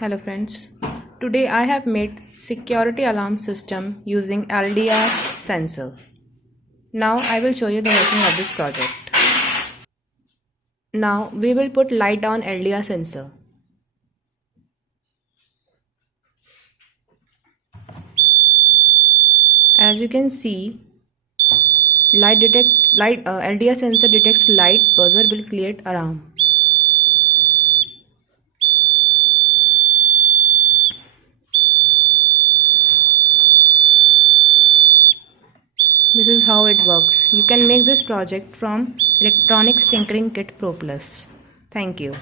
Hello friends. Today I have made security alarm system using LDR sensor. Now I will show you the working of this project. Now we will put light on LDR sensor. As you can see, LDR sensor detects light, buzzer will create alarm. This is how it works. You can make this project from Electronics Tinkering Kit Pro Plus. Thank you.